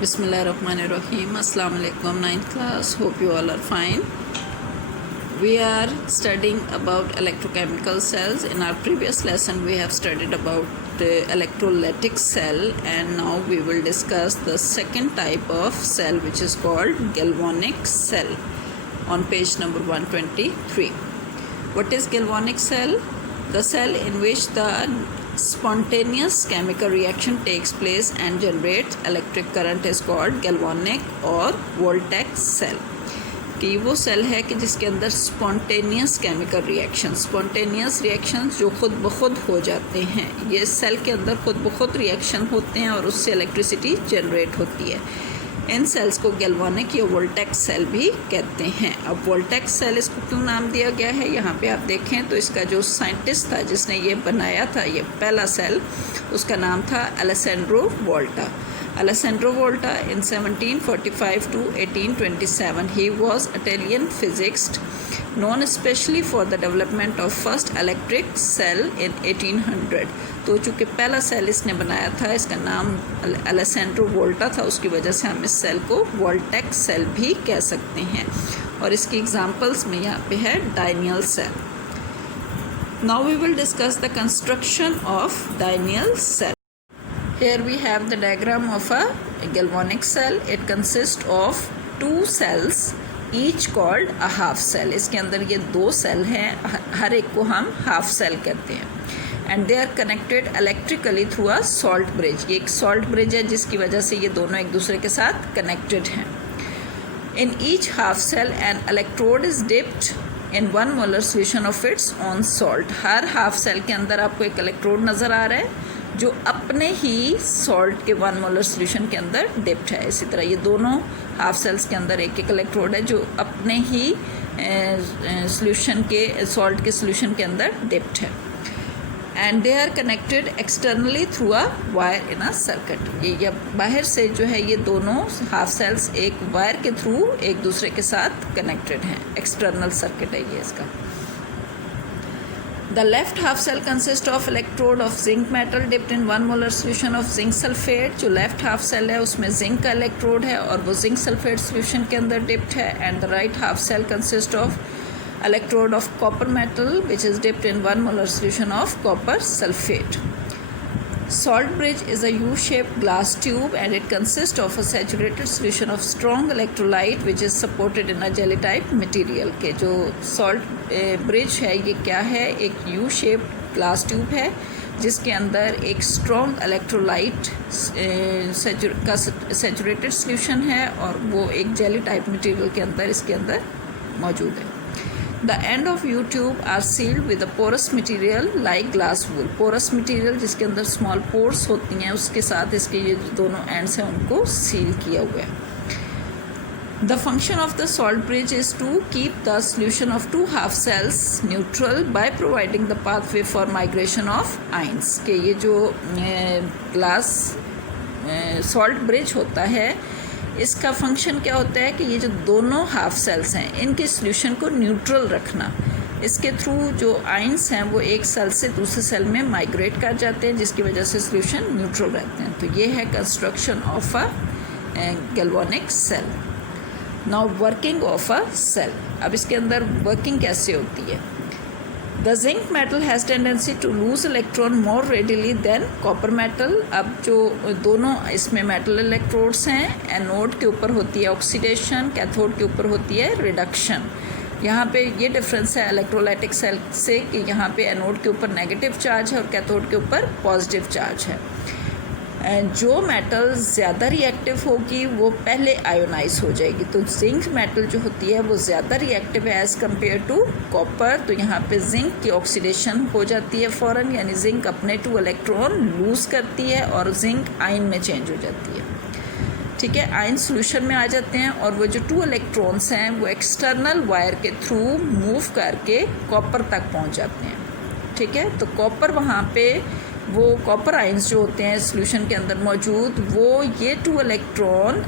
Bismillahirrahmanirrahim. Assalamu alaikum, 9th class. Hope you all are fine. We are studying about electrochemical cells. In our previous lesson, we have studied about the electrolytic cell, and now we will discuss the second type of cell, which is called galvanic cell, on page number 123. What is galvanic cell? The cell in which the spontaneous chemical reaction takes place and generates electric current is called galvanic or voltaic cell. कि वो cell है कि जिसके अंदर spontaneous chemical reactions जो खुद ब खुद हो जाते हैं, ये सेल के अंदर खुद ब खुद रिएक्शन होते हैं और उससे इलेक्ट्रिसिटी जनरेट होती है। इन सेल्स को गैल्वानिक या वोल्टेक सेल भी कहते हैं। अब वोल्टेक सेल इसको क्यों नाम दिया गया है, यहाँ पे आप देखें तो इसका जो साइंटिस्ट था जिसने ये बनाया था, ये पहला सेल, उसका नाम था अलेसेंड्रो वोल्टा। In 1745 to 1827, he was Italian physicist known especially for the development of first electric cell in 1800। तो चूँकि पहला सेल इसने बनाया था, इसका नाम अलेसेंड्रो वोल्टा था, उसकी वजह से हम इस सेल को वोल्टेक सेल भी कह सकते हैं। और इसकी एग्जांपल्स में यहाँ पे है डायनियल cell. Now we will discuss the construction of Daniell cell. Here we have the diagram of a galvanic cell. It consists of two cells, each called a half cell. इसके अंदर ये दो सेल हैं, हर एक को हम हाफ सेल कहते हैं। And they are connected electrically through a salt bridge. ये एक salt bridge है जिसकी वजह से ये दोनों एक दूसरे के साथ connected हैं। In each half cell an electrode is dipped in 1 molar solution of its own salt. हर हाफ सेल के अंदर आपको एक इलेक्ट्रोड नज़र आ रहा है जो अपने ही सॉल्ट के 1 मोलर सोल्यूशन के अंदर डिप्ड है। इसी तरह ये दोनों हाफ सेल्स के अंदर एक एक इलेक्ट्रोड है जो अपने ही सोल्यूशन के सॉल्ट के सोल्यूशन के अंदर डिप्ड है। And they are connected externally through a wire in a circuit. ये बाहर से जो है ये दोनों हाफ सेल्स एक वायर के थ्रू एक दूसरे के साथ कनेक्टेड हैं। एक्सटर्नल सर्किट है ये इसका। The left half cell consists of electrode of zinc metal dipped in 1 molar solution of zinc sulfate। जो लेफ्ट हाफ सेल है उसमें जिंक का इलेक्ट्रोड है और वो जिंक सल्फेट सोल्यूशन के अंदर डिप्ड है। And the right half cell consist of electrode of copper metal which is dipped in 1 molar solution of copper sulfate। Salt bridge is a U-shaped glass tube and it consists of a saturated solution of strong electrolyte which is supported in a jelly type material। के जो salt bridge है ये क्या है, एक U-shaped glass tube है जिसके अंदर एक strong electrolyte का saturated solution है और वो एक jelly type material के अंदर इसके अंदर मौजूद है। The end of U-tube are sealed with a porous material like glass wool। porous material जिसके अंदर small pores होती हैं उसके साथ इसके ये दोनों ends हैं उनको seal किया हुआ है। The function of the salt bridge is to keep the solution of two half cells neutral by providing the pathway for migration of ions। के ये जो glass salt bridge होता है इसका फंक्शन क्या होता है कि ये जो दोनों हाफ सेल्स हैं इनके सोल्यूशन को न्यूट्रल रखना। इसके थ्रू जो आयंस हैं वो एक सेल से दूसरे सेल में माइग्रेट कर जाते हैं जिसकी वजह से सोल्यूशन न्यूट्रल रहते हैं। तो ये है construction of a galvanic cell. Now working of a cell. अब इसके अंदर वर्किंग कैसे होती है। The zinc metal has tendency to lose electron more readily than copper metal। अब जो दोनों इसमें मेटल इलेक्ट्रोड्स हैं, एनोड के ऊपर होती है ऑक्सीडेशन, कैथोड के ऊपर होती है रिडक्शन। यहाँ पे ये डिफरेंस है इलेक्ट्रोलाइटिक सेल से कि यहाँ पे एनोड के ऊपर नेगेटिव चार्ज है और कैथोड के ऊपर पॉजिटिव चार्ज है। जो मेटल ज़्यादा रिएक्टिव होगी वो पहले आयोनाइज हो जाएगी। तो जिंक मेटल जो होती है वो ज़्यादा रिएक्टिव है एज़ कम्पेयर टू कॉपर। तो यहाँ पे जिंक की ऑक्सीडेशन हो जाती है फ़ौरन, यानी जिंक अपने 2 इलेक्ट्रॉन लूज़ करती है और जिंक आयन में चेंज हो जाती है। ठीक है, आयन सोल्यूशन में आ जाते हैं और वो जो 2 इलेक्ट्रॉन्स हैं वो एक्सटर्नल वायर के थ्रू मूव करके कॉपर तक पहुँच जाते हैं। ठीक है, तो कॉपर वहाँ पे वो कॉपर आयंस जो होते हैं सोल्यूशन के अंदर मौजूद वो ये 2 इलेक्ट्रॉन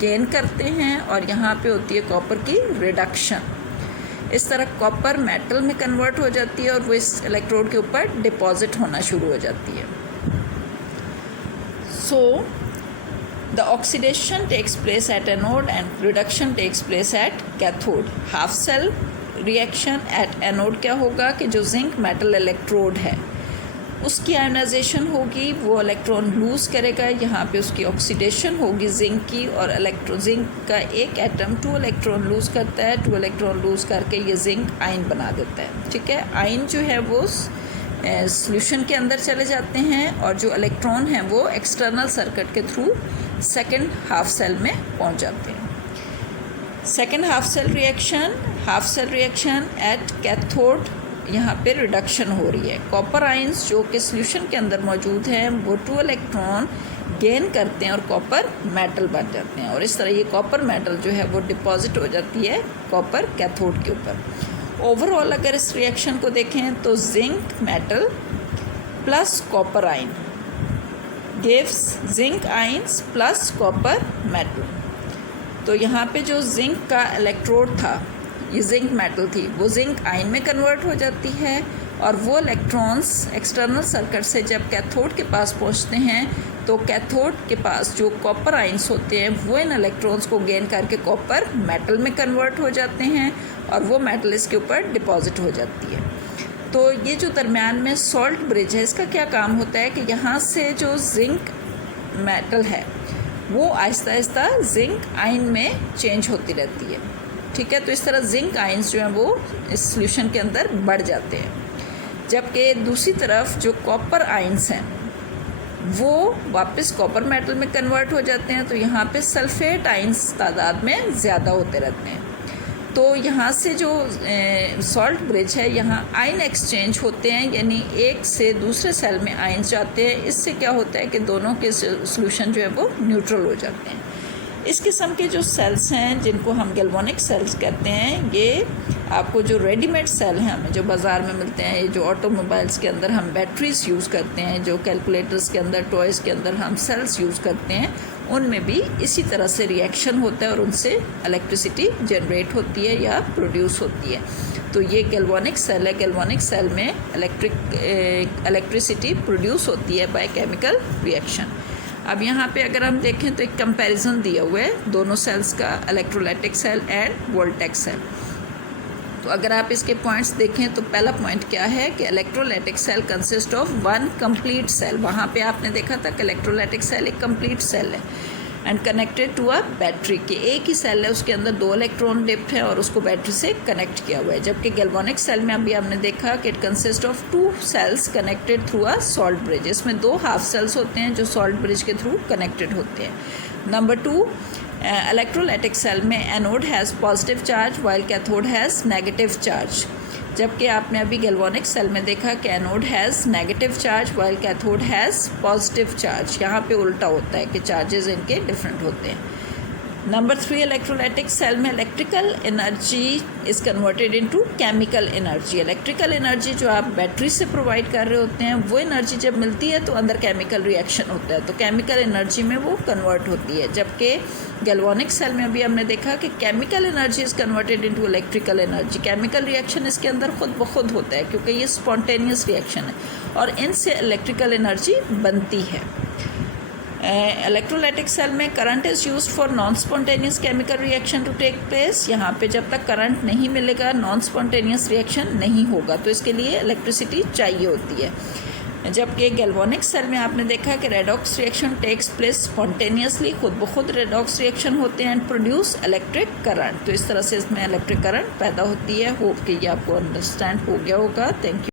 गेन करते हैं और यहाँ पे होती है कॉपर की रिडक्शन। इस तरह कॉपर मेटल में कन्वर्ट हो जाती है और वो इस इलेक्ट्रोड के ऊपर डिपॉजिट होना शुरू हो जाती है। सो The oxidation takes place at anode and reduction takes place at cathode. Half cell reaction at anode क्या होगा कि जो जिंक मेटल इलेक्ट्रोड है उसकी आयोनाइजेशन होगी, वो इलेक्ट्रॉन लूज़ करेगा, यहाँ पे उसकी ऑक्सीडेशन होगी जिंक की, और जिंक का एक एटम 2 इलेक्ट्रॉन लूज़ करता है, 2 इलेक्ट्रॉन लूज़ करके ये जिंक आयन बना देता है। ठीक है, आयन जो है वो सॉल्यूशन के अंदर चले जाते हैं और जो इलेक्ट्रॉन हैं वो एक्सटर्नल सर्किट के थ्रू सेकेंड हाफ सेल में पहुँच जाते हैं। Second half cell reaction at cathode, यहाँ पे रिडक्शन हो रही है। कॉपर आयंस जो कि सॉल्यूशन के अंदर मौजूद हैं वो 2 इलेक्ट्रॉन गेन करते हैं और कॉपर मेटल बन जाते हैं, और इस तरह ये कॉपर मेटल जो है वो डिपॉजिट हो जाती है कॉपर कैथोड के ऊपर। ओवरऑल अगर इस रिएक्शन को देखें तो zinc metal plus copper ion gives zinc ions plus copper metal. तो यहाँ पे जो जिंक का इलेक्ट्रोड था, ये जिंक मेटल थी, वो जिंक आयन में कन्वर्ट हो जाती है, और वो इलेक्ट्रॉन्स एक्सटर्नल सर्किट से जब कैथोड के पास पहुँचते हैं तो कैथोड के पास जो कॉपर आयंस होते हैं वो इन इलेक्ट्रॉन्स को गेन करके कॉपर मेटल में कन्वर्ट हो जाते हैं, और वो मेटल इसके ऊपर डिपॉजिट हो जाती है। तो ये जो दरमियान में सॉल्ट ब्रिज है, इसका क्या काम होता है कि यहाँ से जो जिंक मेटल है वो आहिस्ता आहिस्ता जिंक आयन में चेंज होती रहती है। ठीक है, तो इस तरह जिंक आयंस जो हैं वो इस सॉल्यूशन के अंदर बढ़ जाते हैं, जबकि दूसरी तरफ जो कॉपर आयंस हैं वो वापस कॉपर मेटल में कन्वर्ट हो जाते हैं। तो यहाँ पे सल्फेट आयंस तादाद में ज़्यादा होते रहते हैं। तो यहाँ से जो सॉल्ट ब्रिज है, यहाँ आयन एक्सचेंज होते हैं, यानी एक से दूसरे सेल में आयन जाते हैं। इससे क्या होता है कि दोनों के सॉल्यूशन जो है वो न्यूट्रल हो जाते हैं। इस किस्म के जो सेल्स हैं जिनको हम गैल्वेनिक सेल्स कहते हैं, ये आपको जो रेडीमेड सेल हैं हमें जो बाज़ार में मिलते हैं, ये जो ऑटोमोबाइल्स के अंदर हम बैटरीज यूज़ करते हैं, जो कैलकुलेटर्स के अंदर, टॉयज़ के अंदर हम सेल्स यूज़ करते हैं, उनमें भी इसी तरह से रिएक्शन होता है और उनसे इलेक्ट्रिसिटी जनरेट होती है या प्रोड्यूस होती है। तो ये गैल्वेनिक सेल है। गैल्वेनिक सेल में इलेक्ट्रिसिटी प्रोड्यूस होती है बाय केमिकल रिएक्शन। अब यहाँ पे अगर हम देखें तो एक कंपैरिजन दिया हुआ है दोनों सेल्स का, इलेक्ट्रोलाइटिक सेल एंड वोल्टेक सेल। तो अगर आप इसके पॉइंट्स देखें तो पहला पॉइंट क्या है कि electrolytic cell consist of 1 complete cell. वहाँ पे आपने देखा था कि इलेक्ट्रोलाइटिक सेल एक कंप्लीट सेल है and connected to a battery, के एक ही सेल है, उसके अंदर 2 इलेक्ट्रॉन डिप्ट है और उसको बैटरी से कनेक्ट किया हुआ है। जबकि गैल्वेनिक सेल में अभी हमने देखा कि it consist of 2 cells connected through a salt bridge. इसमें 2 हाफ सेल्स होते हैं जो सॉल्ट ब्रिज के थ्रू कनेक्टेड होते हैं। नंबर 2, इलेक्ट्रोलाइटिक सेल में anode has positive charge while cathode has negative charge. जबकि आपने अभी गैल्वेनिक सेल में देखा कि anode has negative charge while cathode has positive charge. यहाँ पे उल्टा होता है कि चार्जेस इनके डिफरेंट होते हैं। नंबर 3, इलेक्ट्रोलाइटिक सेल में electrical energy is converted into chemical energy. Electrical energy जो आप बैटरी से प्रोवाइड कर रहे होते हैं, वो एनर्जी जब मिलती है तो अंदर केमिकल रिएक्शन होता है, तो केमिकल एनर्जी में वो कन्वर्ट होती है। जबकि गैल्वेनिक सेल में अभी हमने देखा कि chemical energy is converted into electrical energy. Chemical reaction इसके अंदर खुद ब खुद होता है क्योंकि ये स्पॉन्टेनियस रिएक्शन है और इनसे इलेक्ट्रिकल एनर्जी बनती है। इलेक्ट्रोलाइटिक सेल में current is used for non spontaneous chemical reaction to take place. यहाँ पे जब तक करंट नहीं मिलेगा नॉन स्पॉन्टेनियस रिएक्शन नहीं होगा, तो इसके लिए इलेक्ट्रिसिटी चाहिए होती है। जबकि गैल्वेनिक सेल में आपने देखा कि redox reaction takes place spontaneously, खुद ब खुद रेडॉक्स रिएक्शन होते हैं एंड प्रोड्यूस इलेक्ट्रिक करंट। तो इस तरह से इसमें इलेक्ट्रिक करंट पैदा होती है। होप कि ये आपको अंडरस्टैंड हो गया होगा। Thank you.